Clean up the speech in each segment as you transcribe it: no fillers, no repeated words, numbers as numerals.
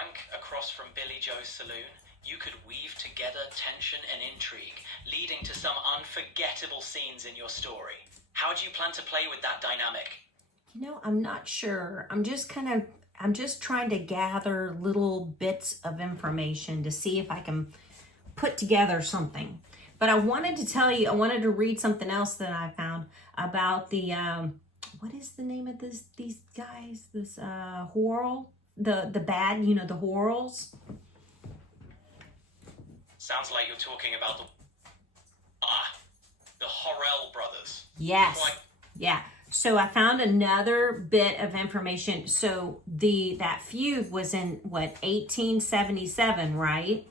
bank across from Billy Joe's saloon, you could weave together tension and intrigue, leading to some unforgettable scenes in your story. How do you plan to play with that dynamic? I'm not sure. I'm just trying to gather little bits of information to see if I can put together something. But I wanted to read something else that I found about the, what is the name of these guys? This, Horrell? The bad, the Horrells? Sounds like you're talking about the Horrell brothers. Yes. Yeah. So I found another bit of information. So that feud was in 1877, right?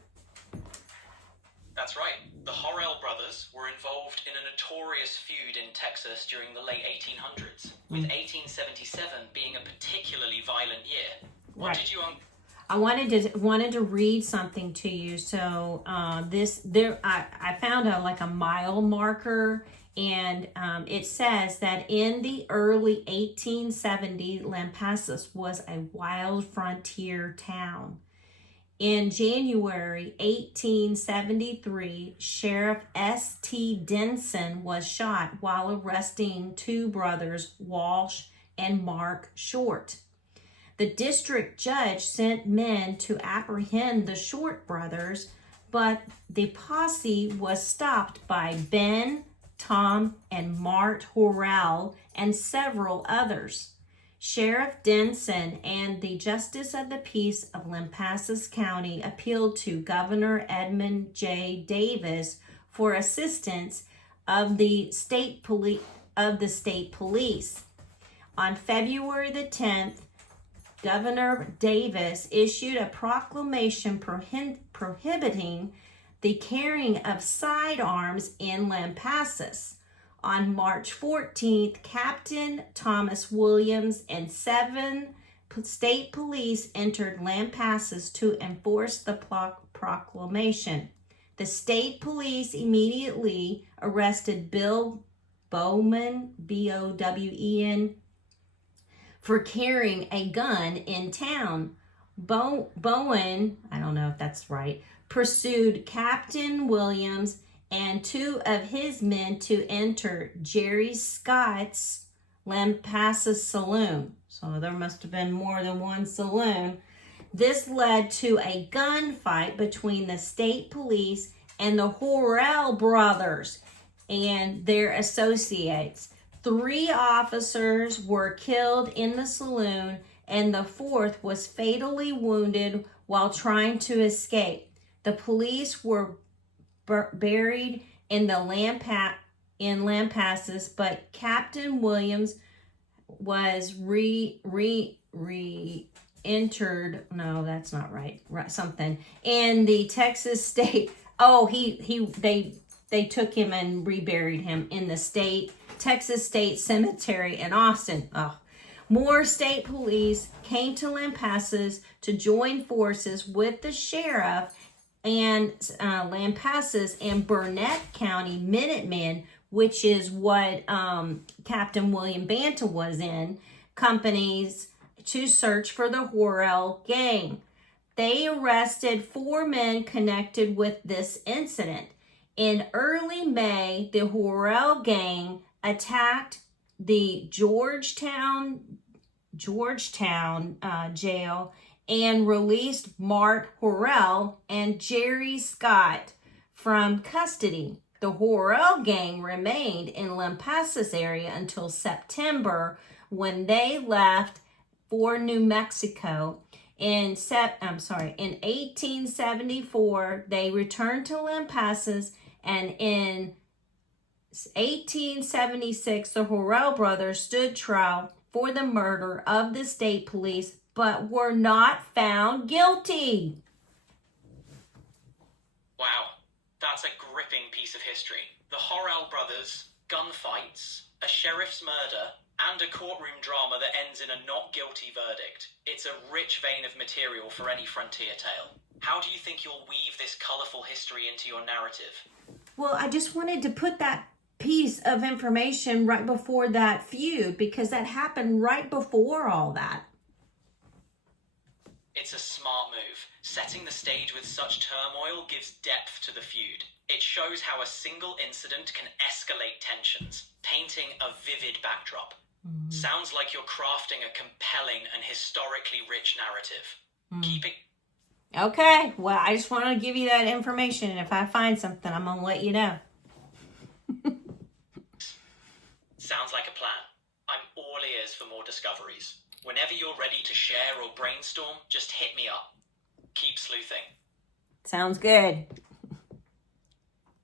That's right. The Horrell brothers were involved in a notorious feud in Texas during the late 1800s, with 1877 being a particularly violent year. What did you I wanted to read something to you. So I found a mile marker, and it says that in the early 1870s, Lampasas was a wild frontier town. In January 1873, Sheriff S.T. Denson was shot while arresting two brothers, Walsh and Mark Short. The district judge sent men to apprehend the Short brothers, but the posse was stopped by Ben, Tom, and Mart Horrell and several others. Sheriff Denson and the Justice of the Peace of Lampasas County appealed to Governor Edmund J. Davis for assistance of the state police. On February the 10th, Governor Davis issued a proclamation prohibiting the carrying of sidearms in Lampasas. On March 14th, Captain Thomas Williams and 7 state police entered Lampasas to enforce the proclamation. The state police immediately arrested Bill Bowman, B-O-W-E-N, for carrying a gun in town. Bowen, I don't know if that's right, pursued Captain Williams and 2 of his men to enter Jerry Scott's Lampasas saloon. So there must have been more than one saloon. This led to a gunfight between the state police and the Horrell brothers and their associates. 3 officers were killed in the saloon, and the 4th was fatally wounded while trying to escape. The police were buried in the Lampasas, but Captain Williams was re-entered. No, that's not right. Something in the Texas state. Oh, they took him and reburied him in the Texas State Cemetery in Austin. Oh. More state police came to Lampasas to join forces with the sheriff and Lampasas and Burnett County Minutemen, which is what Captain William Banta was in, companies to search for the Horrell gang. They arrested 4 men connected with this incident. In early May, the Horrell gang attacked the Georgetown jail and released Mart Horrell and Jerry Scott from custody. The Horrell gang remained in Lampasas area until September, when they left for New Mexico. In 1874, they returned to Lampasas, and in 1876, the Horrell brothers stood trial for the murder of the state police, but were not found guilty. Wow, that's a gripping piece of history. The Horrell brothers, gunfights, a sheriff's murder, and a courtroom drama that ends in a not guilty verdict. It's a rich vein of material for any frontier tale. How do you think you'll weave this colorful history into your narrative? Well, I just wanted to put that piece of information right before that feud, because that happened right before all that. It's a smart move. Setting the stage with such turmoil gives depth to the feud. It shows how a single incident can escalate tensions, painting a vivid backdrop. Sounds like you're crafting a compelling and historically rich narrative. Keep it. Okay, well, I just wanted to give you that information, and if I find something, I'm going to let you know. Sounds like a plan. I'm all ears for more discoveries. Whenever you're ready to share or brainstorm, just hit me up. Keep sleuthing. Sounds good.